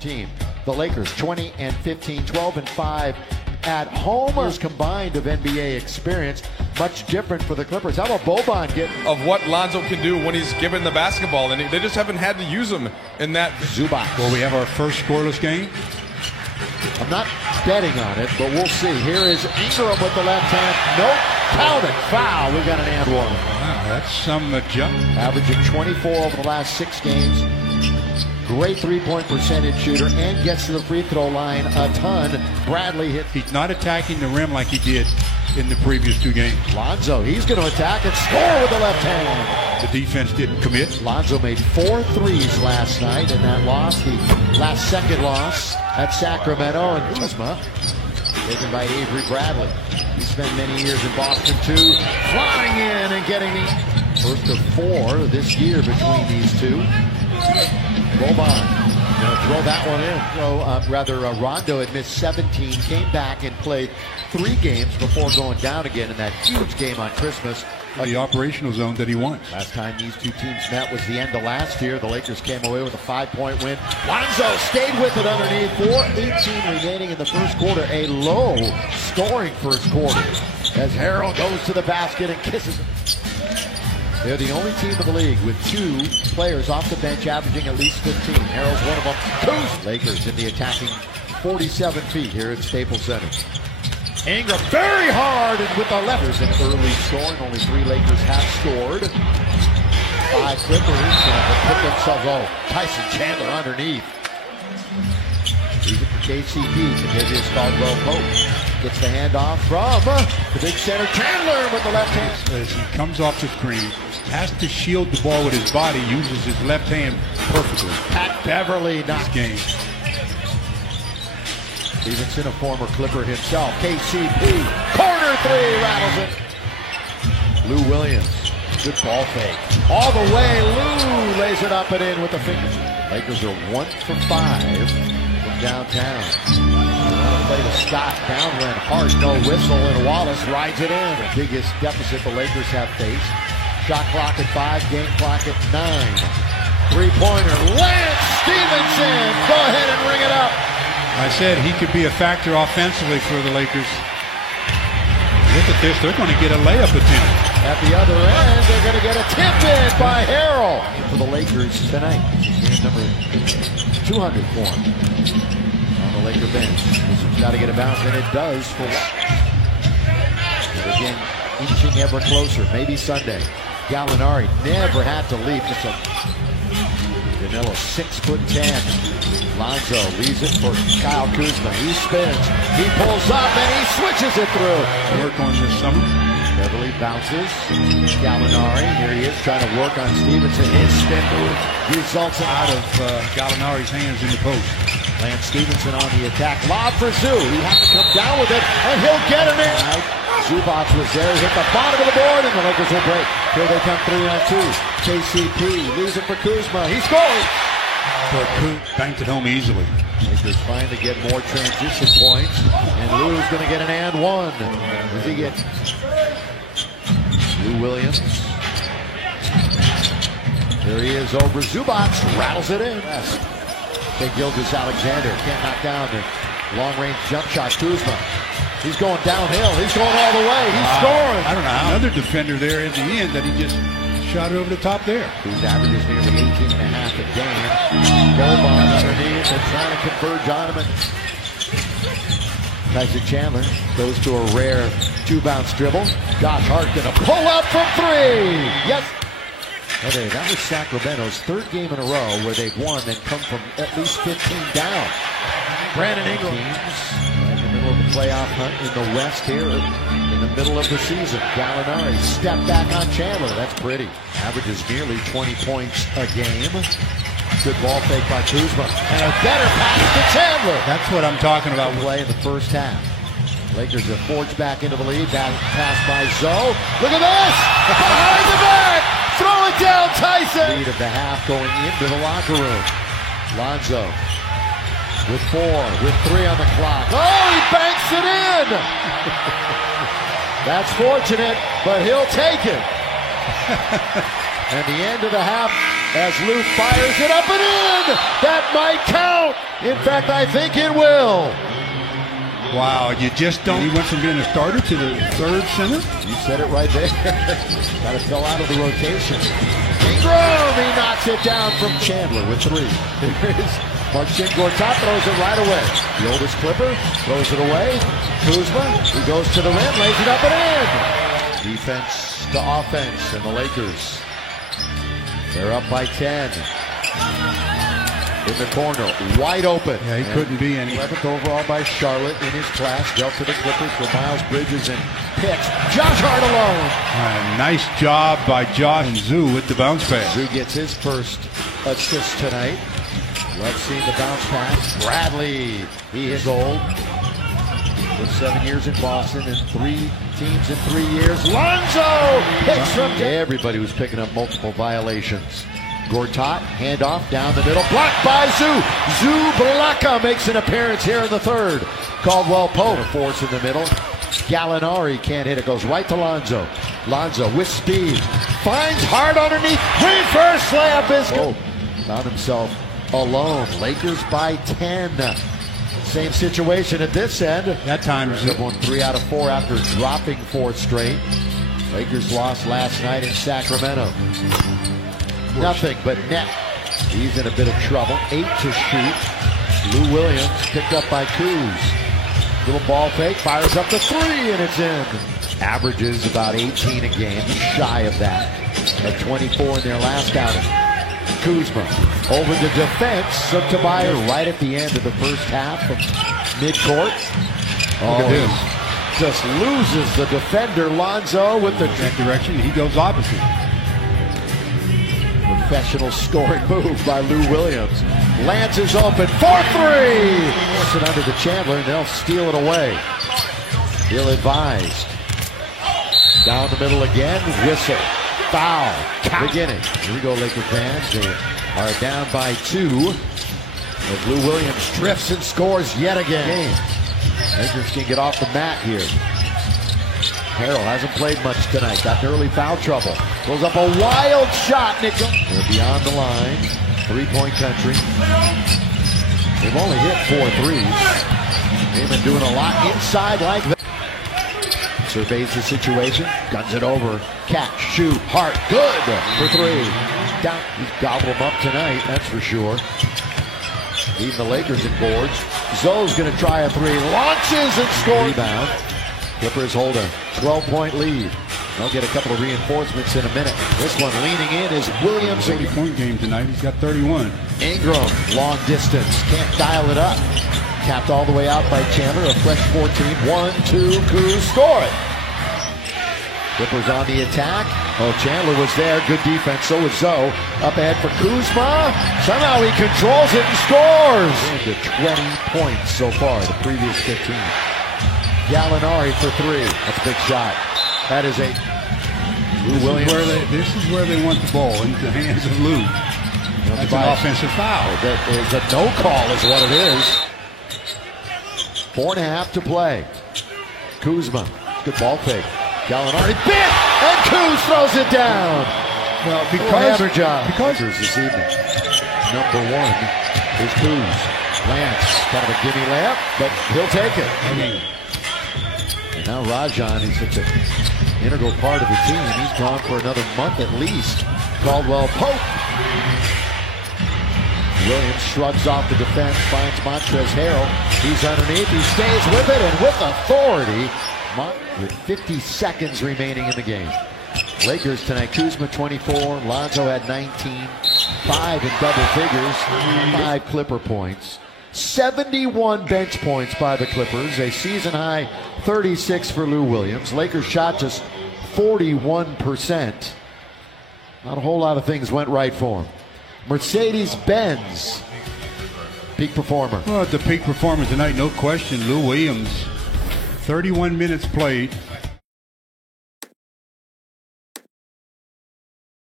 team. The Lakers 20 and 15, 12 and 5 at home. Combined of NBA experience, much different for the Clippers. How about Boban getting of what Lonzo can do when he's given the basketball, and they just haven't had to use him in that. Zubac. Well, we have our first scoreless game. I'm not betting on it, but we'll see. Here is Ingram with the left hand. Nope. Count it. Foul. We got an and one. Wow, that's some jump. Averaging 24 over the last 6 games. Great three-point percentage shooter and gets to the free throw line a ton. Bradley hit. He's not attacking the rim like he did in the previous 2 games. Lonzo, he's going to attack and score with the left hand. The defense didn't commit. Lonzo made 4 threes last night in that loss, the last second loss at Sacramento. And Kuzma, taken by Avery Bradley. He spent many years in Boston too, flying in and getting the first of 4 this year between these two. Boban going to throw that one in. Rondo had missed 17, came back and played 3 games before going down again in that huge game on Christmas. The operational zone that he wants. Last time these two teams met was the end of last year. The Lakers came away with a 5-point win. Lonzo stayed with it underneath. 4:18 remaining in the first quarter. A low scoring first quarter as Harrell goes to the basket and kisses him. They're the only team in the league with 2 players off the bench averaging at least 15. Harrell's one of them. Kuz. Lakers in the attacking 47 feet here at Staples Center. Ingram very hard and with the lefters in early scoring. Only 3 Lakers have scored. 5 Clippers will put themselves. Oh, Tyson Chandler underneath. Leave it to KCP. Kentavious Caldwell-Pope gets the handoff from the big center. Chandler with the left hand. As he comes off the screen, has to shield the ball with his body, uses his left hand perfectly. Pat Beverly This game. Stevenson, a former Clipper himself. KCP, corner 3, rattles it. Lou Williams, good ball fake. All the way, Lou lays it up and in with the fingers. Lakers are 1 for 5 from downtown. Play to Scott, downwind, hard, no whistle, and Wallace rides it in. The biggest deficit the Lakers have faced. Shot clock at 5, game clock at 9. 3-pointer, Lance Stevenson, go ahead and ring it up. I said he could be a factor offensively for the Lakers. Look at this, they're going to get a layup attempt. At the other end, they're going to get a tip in by Harrell for the Lakers tonight. This is game number 200 for him on the Laker bench. This one's got to get a bounce, and it does for again, inching ever closer. Maybe Sunday. Gallinari never had to leap. Just a Danilo 6'10". Lonzo leaves it for Kyle Kuzma. He spins, he pulls up, and he switches it through. Work on this summer. Beverly bounces. Gallinari, here he is trying to work on Stevenson. His spin move results Out of Gallinari's hands in the post. Lance Stevenson on the attack. Lob for Zoo. He has to come down with it, and he'll get him in. Zubac was there. He hit the bottom of the board, and the Lakers will break. Here they come 3-on-2. KCP leaves it for Kuzma. He scores. But Kuz banked it home easily. Lakers trying to get more transition points, and Lou's going to get an and one. Does he get Lou Williams? There he is over Zubac, rattles it in. Big Gilgeous Alexander can't knock down the long-range jump shot. Kuzma, he's going downhill. He's going all the way. He's scoring. I don't know how. Another defender there at the end that he just shot it over the top there. Whose averages nearly 18 and a half a game. Boban underneath and trying to converge on him. Tyson Chandler goes to a rare 2-bounce dribble. Josh Hart gonna pull up from 3. Yes. Okay, that was Sacramento's 3rd game in a row where they've won and come from at least 15 down. Brandon Ingram in the middle of the playoff hunt in the West here in the middle of the season. Gallinari step back on Chandler. That's pretty. Averages nearly 20 points a game. Good ball fake by Kuzma. And a better pass to Chandler. That's what I'm talking about. Play in the first half. Lakers have forged back into the lead. That pass by Zoe. Look at this! Behind the back! Throw it down, Tyson! Lead of the half going into the locker room. Lonzo with 4, with 3 on the clock. Oh, he banks it in! That's fortunate, but he'll take it. And the end of the half. as Lou fires it up and in. That might count. In fact, I think it will. Wow, you just don't. He went from being a starter to the third center. You said it right there. Got to fill out of the rotation. Ingram, he knocks it down from Chandler with 3. Here's Marcin Gortat, throws it right away. The oldest Clipper throws it away. Kuzma, he goes to the rim, lays it up and in. Defense to offense, and the Lakers, they're up by 10. In the corner, wide open. Yeah, he couldn't be any. 11th overall by Charlotte in his class. Dealt to the Clippers for Miles Bridges and Pitts. Josh Hart alone. Nice job by Josh and Zoo with the bounce pass. Zoo gets his first assist tonight. Love seeing the bounce pass. Bradley, he is old. With 7 years in Boston and 3 teams in 3 years. Lonzo picks from everybody was picking up multiple violations. Gortat, handoff down the middle, blocked by Zoo. Zublaka makes an appearance here in the third. Caldwell Pope, force in the middle. Gallinari can't hit it, goes right to Lonzo. Lonzo with speed, finds Hart underneath, reverse slam biscuit. Found himself alone. Lakers by 10. Same situation at this end. That time They've won 3 out of 4 after dropping 4 straight. Lakers lost last night in Sacramento. Nothing but net. He's in a bit of trouble. 8 to shoot. Lou Williams picked up by Kuz. Little ball fake, fires up to 3, and it's in. Averages about 18 a game, shy of that. At 24 in their last outing. Kuzma over the defense of Tobias right at the end of the first half from midcourt. Look at this. Just loses the defender Lonzo with the that direction. He goes opposite. Professional scoring move by Lou Williams. Lance is open for 3. Force it under the Chandler, and they'll steal it away. Ill-advised. Down the middle again. Whistle. Foul. Beginning. Here we go, Laker fans. They are down by 2. As Lou Williams drifts and scores yet again. Lakers can get off the mat here. Harrell hasn't played much tonight. Got in early foul trouble. Goes up a wild shot. They're beyond the line. 3-point country. They've only hit 4 threes. They've been doing a lot inside like that. Surveys the situation. Guns it over. Catch, shoot, Hart. Good for 3. Down. He's gobbled them up tonight, that's for sure. Leading the Lakers in boards. Zoe's going to try a 3. Launches and scores. Rebound. Clippers hold a 12-point lead. They'll get a couple of reinforcements in a minute. This one leaning in is Williams. 30-point game tonight. He's got 31. Ingram, long distance. Can't dial it up. Capped all the way out by Chandler. A fresh 14. 1-2. Kuz score it. Clippers on the attack. Oh, Chandler was there. Good defense. So was Zoe. Up ahead for Kuzma. Somehow he controls it and scores. To 20 points so far. The previous 15. Gallinari for 3. That's a big shot. That is a Lou Williams. This is where they want the ball, into the hands of Lou. That's an offensive foul. That is a no call is what it is. 4.5 to play. Kuzma. Good ball fake. Gallinari bit, and Kuz throws it down. Well, because this evening. Number 1 is Kuz. Lance, kind of a gimme layup, but he'll take it. And now Rajon, he's such an integral part of the team. He's gone for another month at least. Caldwell Pope. Williams shrugs off the defense, finds Montrezl Harrell. He's underneath, he stays with it, and with authority, with 50 seconds remaining in the game. Lakers tonight, Kuzma 24, Lonzo had 19, 5 in double figures, 5 Clipper points. 71 bench points by the Clippers, a season-high 36 for Lou Williams. Lakers shot just 41%. Not a whole lot of things went right for him. Mercedes-Benz, peak performer. Well, the peak performer tonight, no question. Lou Williams, 31 minutes played,